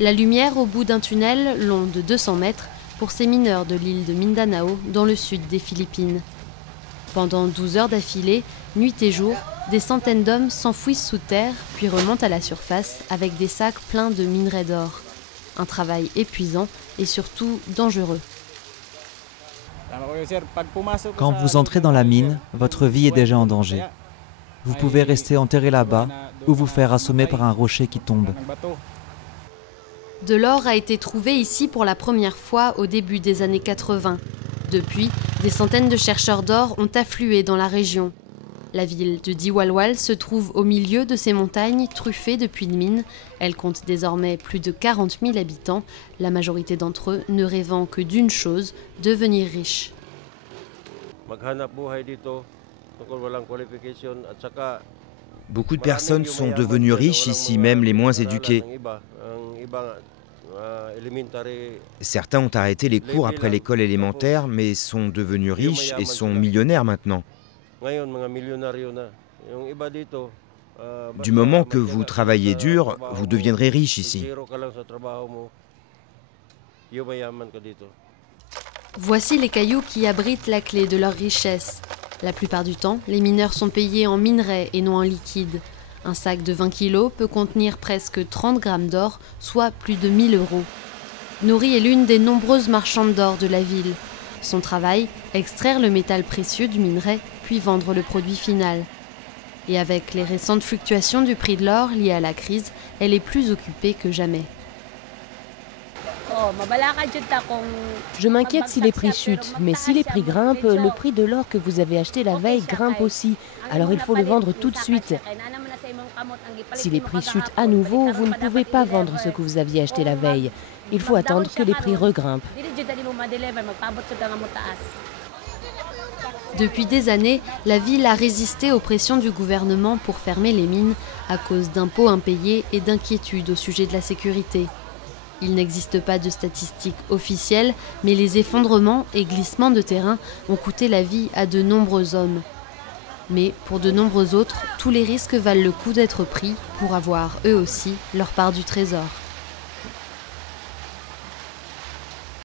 La lumière au bout d'un tunnel long de 200 mètres pour ces mineurs de l'île de Mindanao dans le sud des Philippines. Pendant 12 heures d'affilée, nuit et jour, des centaines d'hommes s'enfouissent sous terre puis remontent à la surface avec des sacs pleins de minerais d'or. Un travail épuisant et surtout dangereux. Quand vous entrez dans la mine, votre vie est déjà en danger. Vous pouvez rester enterré là-bas ou vous faire assommer par un rocher qui tombe. De l'or a été trouvé ici pour la première fois au début des années 80. Depuis, des centaines de chercheurs d'or ont afflué dans la région. La ville de Diwalwal se trouve au milieu de ces montagnes truffées de puits de mines. Elle compte désormais plus de 40 000 habitants, la majorité d'entre eux ne rêvant que d'une chose, devenir riches. Beaucoup de personnes sont devenues riches ici, même les moins éduquées. Certains ont arrêté les cours après l'école élémentaire, mais sont devenus riches et sont millionnaires maintenant. Du moment que vous travaillez dur, vous deviendrez riche ici. Voici les cailloux qui abritent la clé de leur richesse. La plupart du temps, les mineurs sont payés en minerais et non en liquide. Un sac de 20 kilos peut contenir presque 30 grammes d'or, soit plus de 1 000 €. Nouri est l'une des nombreuses marchandes d'or de la ville. Son travail, extraire le métal précieux du minerai, puis vendre le produit final. Et avec les récentes fluctuations du prix de l'or liées à la crise, elle est plus occupée que jamais. Je m'inquiète si les prix chutent, mais si les prix grimpent, le prix de l'or que vous avez acheté la veille grimpe aussi. Alors il faut le vendre tout de suite. Si les prix chutent à nouveau, vous ne pouvez pas vendre ce que vous aviez acheté la veille. Il faut attendre que les prix regrimpent. Depuis des années, la ville a résisté aux pressions du gouvernement pour fermer les mines à cause d'impôts impayés et d'inquiétudes au sujet de la sécurité. Il n'existe pas de statistiques officielles, mais les effondrements et glissements de terrain ont coûté la vie à de nombreux hommes. Mais pour de nombreux autres, tous les risques valent le coup d'être pris pour avoir eux aussi leur part du trésor.